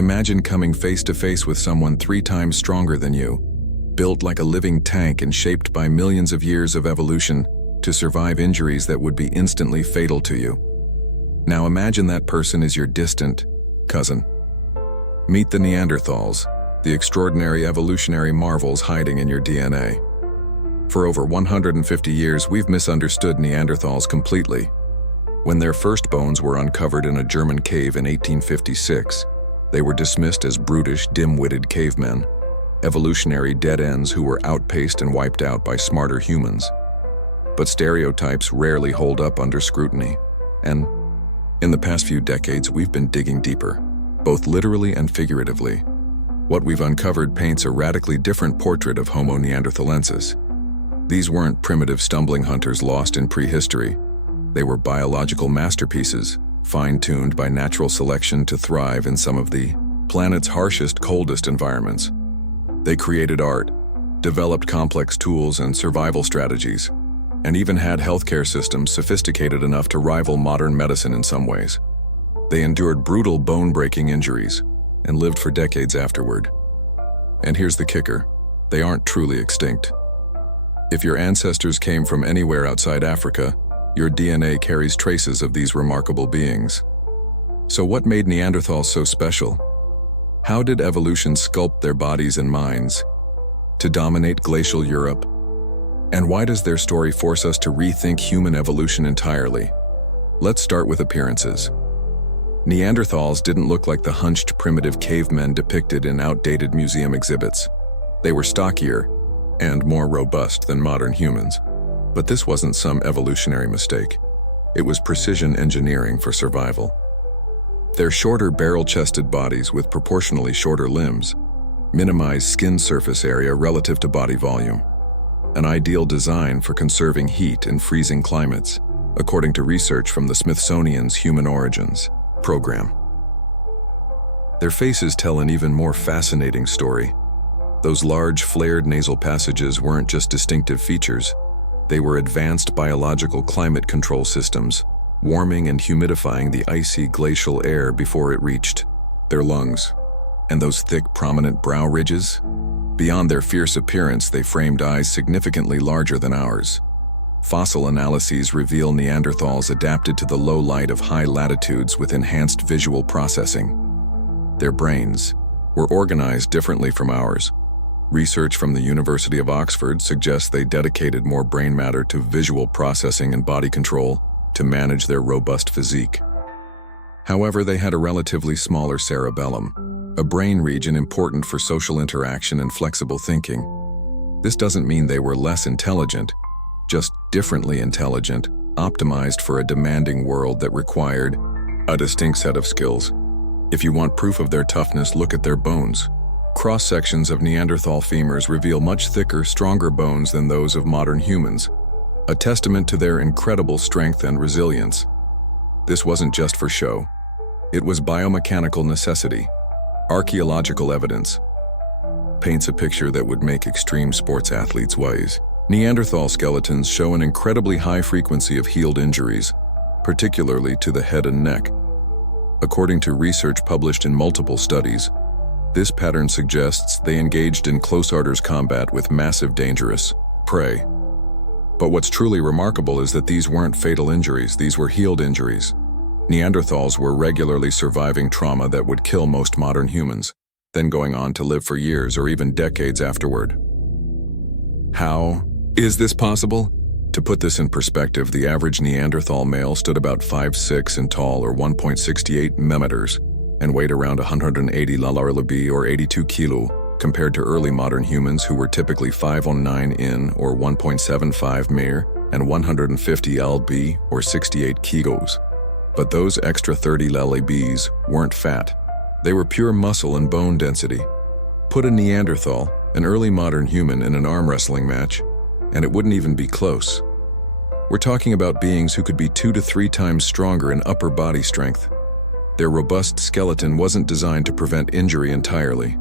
Imagine coming face to face with someone 3 times stronger than you, built like a living tank and shaped by millions of years of evolution to survive injuries that would be instantly fatal to you. Now imagine that person is your distant cousin. Meet the Neanderthals, the extraordinary evolutionary marvels hiding in your DNA. For over 150 years, we've misunderstood Neanderthals completely. When their first bones were uncovered in a German cave in 1856, they were dismissed as brutish, dim-witted cavemen, evolutionary dead ends who were outpaced and wiped out by smarter humans. But stereotypes rarely hold up under scrutiny, and in the past few decades, we've been digging deeper, both literally and figuratively. What we've uncovered paints a radically different portrait of Homo neanderthalensis. These weren't primitive stumbling hunters lost in prehistory. They were biological masterpieces, fine-tuned by natural selection to thrive in some of the planet's harshest, coldest environments. They created art, developed complex tools and survival strategies, and even had healthcare systems sophisticated enough to rival modern medicine in some ways. They endured brutal bone-breaking injuries and lived for decades afterward. And here's the kicker: they aren't truly extinct. If your ancestors came from anywhere outside Africa, your DNA carries traces of these remarkable beings. So what made Neanderthals so special? How did evolution sculpt their bodies and minds to dominate glacial Europe? And why does their story force us to rethink human evolution entirely? Let's start with appearances. Neanderthals didn't look like the hunched primitive cavemen depicted in outdated museum exhibits. They were stockier and more robust than modern humans. But this wasn't some evolutionary mistake. It was precision engineering for survival. Their shorter barrel-chested bodies with proportionally shorter limbs minimized skin surface area relative to body volume, an ideal design for conserving heat in freezing climates, according to research from the Smithsonian's Human Origins program. Their faces tell an even more fascinating story. Those large, flared nasal passages weren't just distinctive features. They were advanced biological climate control systems, warming and humidifying the icy glacial air before it reached their lungs. And those thick, prominent brow ridges? Beyond their fierce appearance, they framed eyes significantly larger than ours. Fossil analyses reveal Neanderthals adapted to the low light of high latitudes with enhanced visual processing. Their brains were organized differently from ours. Research from the University of Oxford suggests they dedicated more brain matter to visual processing and body control to manage their robust physique. However, they had a relatively smaller cerebellum, a brain region important for social interaction and flexible thinking. This doesn't mean they were less intelligent, just differently intelligent, optimized for a demanding world that required a distinct set of skills. If you want proof of their toughness, look at their bones. Cross-sections of Neanderthal femurs reveal much thicker, stronger bones than those of modern humans, a testament to their incredible strength and resilience. This wasn't just for show. It was biomechanical necessity. Archaeological evidence paints a picture that would make extreme sports athletes wise. Neanderthal skeletons show an incredibly high frequency of healed injuries, particularly to the head and neck. According to research published in multiple studies, this pattern suggests they engaged in close quarters combat with massive, dangerous prey. But what's truly remarkable is that these weren't fatal injuries, these were healed injuries. Neanderthals were regularly surviving trauma that would kill most modern humans, then going on to live for years or even decades afterward. How is this possible? To put this in perspective, the average Neanderthal male stood about 5'6" and tall, or 1.68 meters, and weighed around 180 lb or 82 kilo, compared to early modern humans who were typically 5'9" in, or 1.75 meter, and 150 lb or 68 kilos. But those extra 30 lbs weren't fat. They were pure muscle and bone density. Put a Neanderthal, an early modern human, in an arm wrestling match, and it wouldn't even be close. We're talking about beings who could be 2 to 3 times stronger in upper body strength. Their robust skeleton wasn't designed to prevent injury entirely.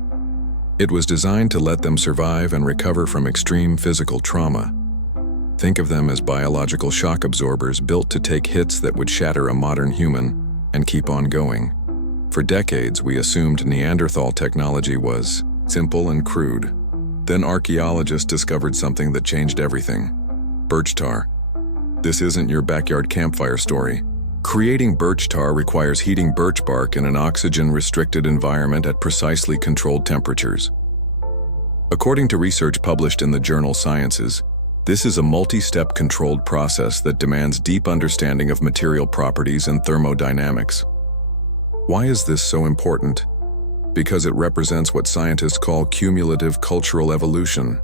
It was designed to let them survive and recover from extreme physical trauma. Think of them as biological shock absorbers built to take hits that would shatter a modern human and keep on going. For decades, we assumed Neanderthal technology was simple and crude. Then archaeologists discovered something that changed everything: birch tar. This isn't your backyard campfire story. Creating birch tar requires heating birch bark in an oxygen-restricted environment at precisely controlled temperatures. According to research published in the journal Sciences, this is a multi-step controlled process that demands deep understanding of material properties and thermodynamics. Why is this so important? Because it represents what scientists call cumulative cultural evolution.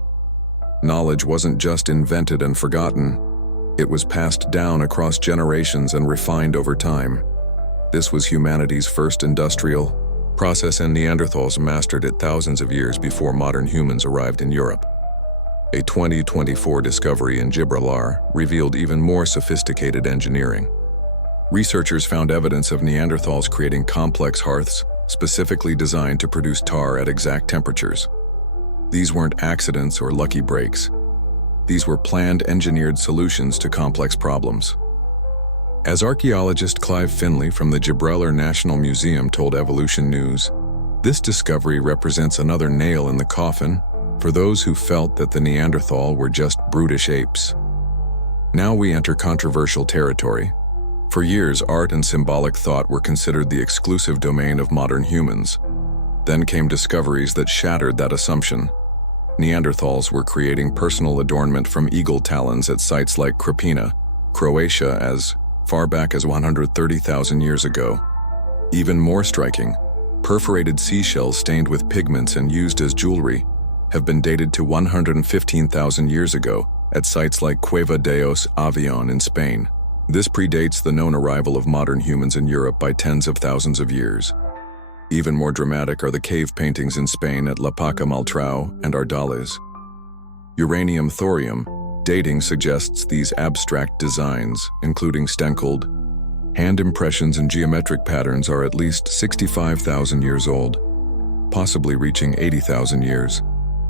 Knowledge wasn't just invented and forgotten. It was passed down across generations and refined over time. This was humanity's first industrial process, and Neanderthals mastered it thousands of years before modern humans arrived in Europe. A 2024 discovery in Deadlier revealed even more sophisticated engineering. Researchers found evidence of Neanderthals creating complex hearths specifically designed to produce tar at exact temperatures. These weren't accidents or lucky breaks. These were planned, engineered solutions to complex problems. As archaeologist Clive Finlay from the Deadlier National Museum told Evolution News, this discovery represents another nail in the coffin for those who felt that the Neanderthal were just brutish apes. Now we enter controversial territory. For years, art and symbolic thought were considered the exclusive domain of modern humans. Then came discoveries that shattered that assumption. Neanderthals were creating personal adornment from eagle talons at sites like Krapina, Croatia, as far back as 130,000 years ago. Even more striking, perforated seashells stained with pigments and used as jewelry have been dated to 115,000 years ago at sites like Cueva de los Avión in Spain. This predates the known arrival of modern humans in Europe by tens of thousands of years. Even more dramatic are the cave paintings in Spain at La Paca Maltrao and Ardales. Uranium-thorium dating suggests these abstract designs, including stenkled hand impressions and geometric patterns, are at least 65,000 years old, possibly reaching 80,000 years.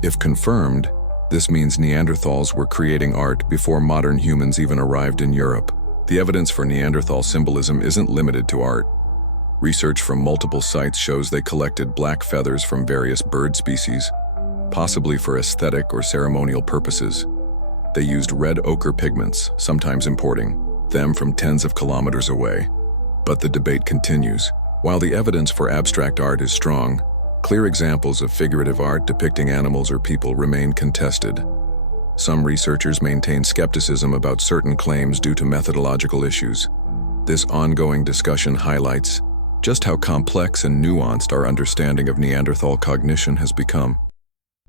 If confirmed, this means Neanderthals were creating art before modern humans even arrived in Europe. The evidence for Neanderthal symbolism isn't limited to art. Research from multiple sites shows they collected black feathers from various bird species, possibly for aesthetic or ceremonial purposes. They used red ochre pigments, sometimes importing them from tens of kilometers away. But the debate continues. While the evidence for abstract art is strong, clear examples of figurative art depicting animals or people remain contested. Some researchers maintain skepticism about certain claims due to methodological issues. This ongoing discussion highlights just how complex and nuanced our understanding of Neanderthal cognition has become.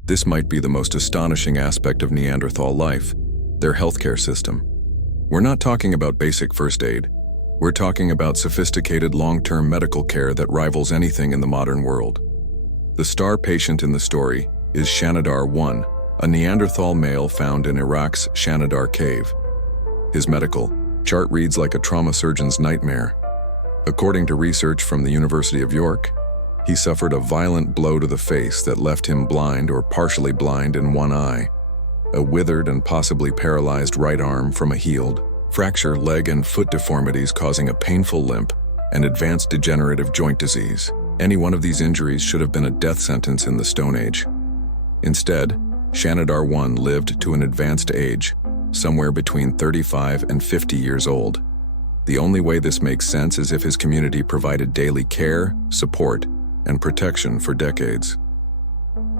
This might be the most astonishing aspect of Neanderthal life, their healthcare system. We're not talking about basic first aid. We're talking about sophisticated long-term medical care that rivals anything in the modern world. The star patient in the story is Shanidar 1, a Neanderthal male found in Iraq's Shanidar cave. His medical chart reads like a trauma surgeon's nightmare. According to research from the University of York, he suffered a violent blow to the face that left him blind or partially blind in one eye, a withered and possibly paralyzed right arm from a healed fracture, leg and foot deformities causing a painful limp, and advanced degenerative joint disease. Any one of these injuries should have been a death sentence in the Stone Age. Instead, Shanidar 1 lived to an advanced age, somewhere between 35 and 50 years old. The only way this makes sense is if his community provided daily care, support, and protection for decades.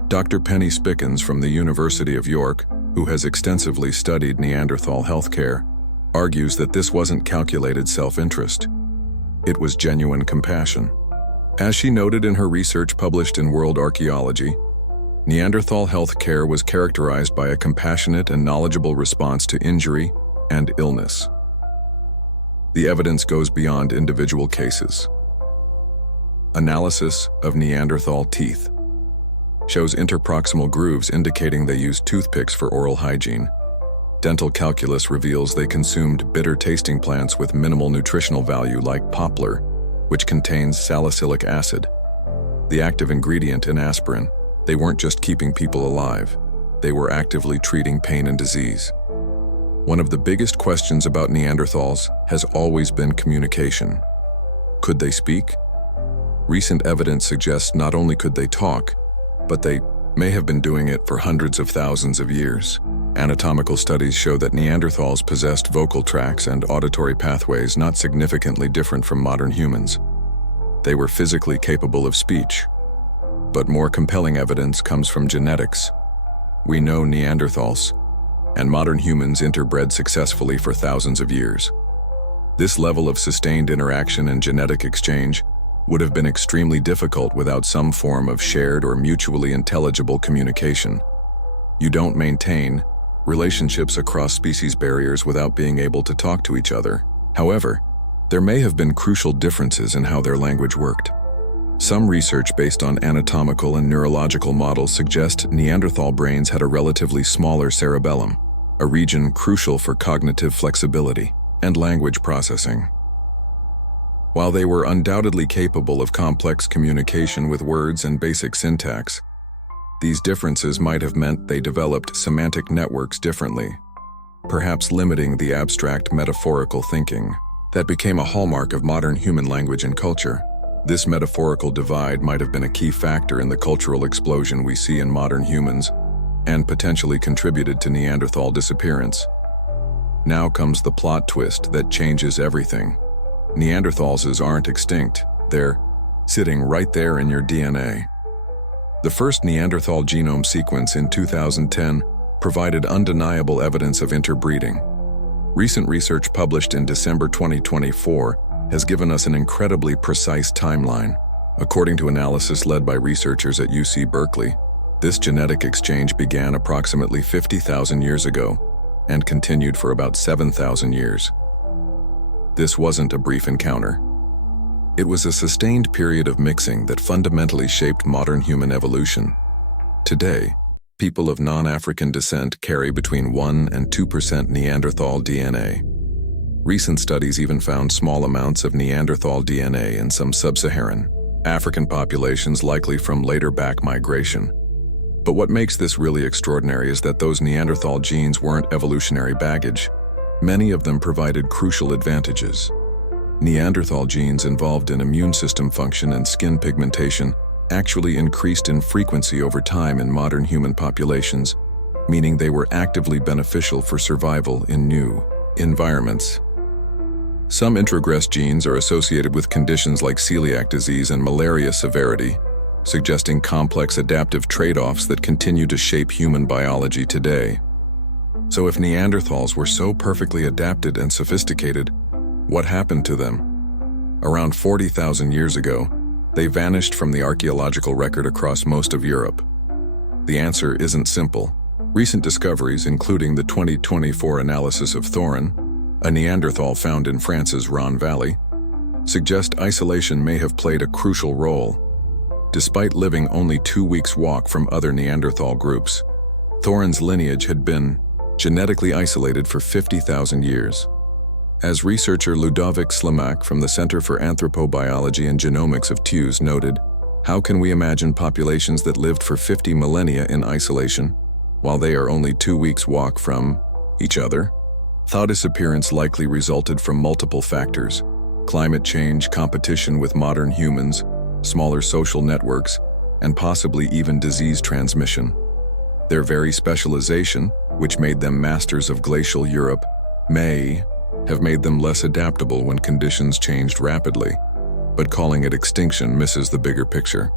Dr. Penny Spickens from the University of York, who has extensively studied Neanderthal healthcare, argues that this wasn't calculated self-interest. It was genuine compassion. As she noted in her research published in World Archaeology, Neanderthal healthcare was characterized by a compassionate and knowledgeable response to injury and illness. The evidence goes beyond individual cases. Analysis of Neanderthal teeth shows interproximal grooves indicating they used toothpicks for oral hygiene. Dental calculus reveals they consumed bitter-tasting plants with minimal nutritional value like poplar, which contains salicylic acid, the active ingredient in aspirin. They weren't just keeping people alive, they were actively treating pain and disease. One of the biggest questions about Neanderthals has always been communication. Could they speak? Recent evidence suggests not only could they talk, but they may have been doing it for hundreds of thousands of years. Anatomical studies show that Neanderthals possessed vocal tracts and auditory pathways not significantly different from modern humans. They were physically capable of speech. But more compelling evidence comes from genetics. We know Neanderthals and modern humans interbred successfully for thousands of years. This level of sustained interaction and genetic exchange would have been extremely difficult without some form of shared or mutually intelligible communication. You don't maintain relationships across species barriers without being able to talk to each other. However, there may have been crucial differences in how their language worked. Some research based on anatomical and neurological models suggest Neanderthal brains had a relatively smaller cerebellum, a region crucial for cognitive flexibility and language processing. While they were undoubtedly capable of complex communication with words and basic syntax, these differences might have meant they developed semantic networks differently, perhaps limiting the abstract metaphorical thinking that became a hallmark of modern human language and culture. This metaphorical divide might have been a key factor in the cultural explosion we see in modern humans and potentially contributed to Neanderthal disappearance. Now comes the plot twist that changes everything. Neanderthals aren't extinct, they're sitting right there in your DNA. The first Neanderthal genome sequence in 2010 provided undeniable evidence of interbreeding. Recent research published in December 2024 has given us an incredibly precise timeline. According to analysis led by researchers at UC Berkeley, this genetic exchange began approximately 50,000 years ago and continued for about 7,000 years. This wasn't a brief encounter. It was a sustained period of mixing that fundamentally shaped modern human evolution. Today, people of non-African descent carry between 1% and 2% Neanderthal DNA. Recent studies even found small amounts of Neanderthal DNA in some sub-Saharan African populations, likely from later back migration. But what makes this really extraordinary is that those Neanderthal genes weren't evolutionary baggage. Many of them provided crucial advantages. Neanderthal genes involved in immune system function and skin pigmentation actually increased in frequency over time in modern human populations, meaning they were actively beneficial for survival in new environments. Some introgress genes are associated with conditions like celiac disease and malaria severity, suggesting complex adaptive trade-offs that continue to shape human biology today. So if Neanderthals were so perfectly adapted and sophisticated, what happened to them? Around 40,000 years ago, they vanished from the archaeological record across most of Europe. The answer isn't simple. Recent discoveries, including the 2024 analysis of Thorin, a Neanderthal found in France's Rhône Valley, suggest isolation may have played a crucial role. Despite living only 2 weeks' walk from other Neanderthal groups, Thorin's lineage had been genetically isolated for 50,000 years. As researcher Ludovic Slamack from the Center for Anthropobiology and Genomics of TUS noted, how can we imagine populations that lived for 50 millennia in isolation, while they are only 2 weeks' walk from each other? Thought disappearance likely resulted from multiple factors: climate change, competition with modern humans, smaller social networks, and possibly even disease transmission. Their very specialization, which made them masters of glacial Europe, may have made them less adaptable when conditions changed rapidly, but calling it extinction misses the bigger picture.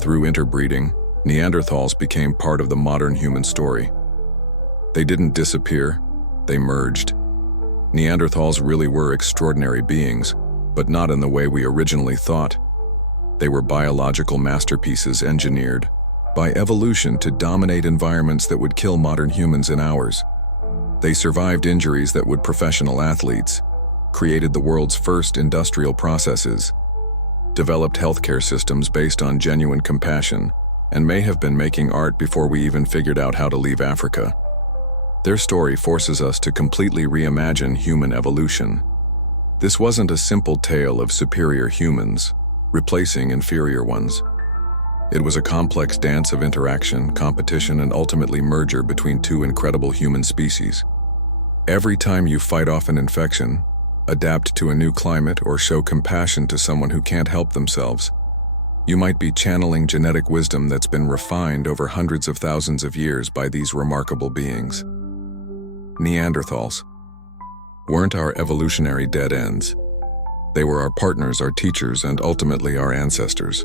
Through interbreeding, Neanderthals became part of the modern human story. They didn't disappear, they merged. Neanderthals really were extraordinary beings, but not in the way we originally thought. They were biological masterpieces engineered by evolution to dominate environments that would kill modern humans in hours. They survived injuries that would professional athletes, created the world's first industrial processes, developed healthcare systems based on genuine compassion, and may have been making art before we even figured out how to leave Africa. Their story forces us to completely reimagine human evolution. This wasn't a simple tale of superior humans replacing inferior ones. It was a complex dance of interaction, competition, and ultimately merger between two incredible human species. Every time you fight off an infection, adapt to a new climate, or show compassion to someone who can't help themselves, You might be channeling genetic wisdom that's been refined over hundreds of thousands of years by these remarkable beings. Neanderthals weren't our evolutionary dead ends. They were our partners, our teachers, and ultimately our ancestors.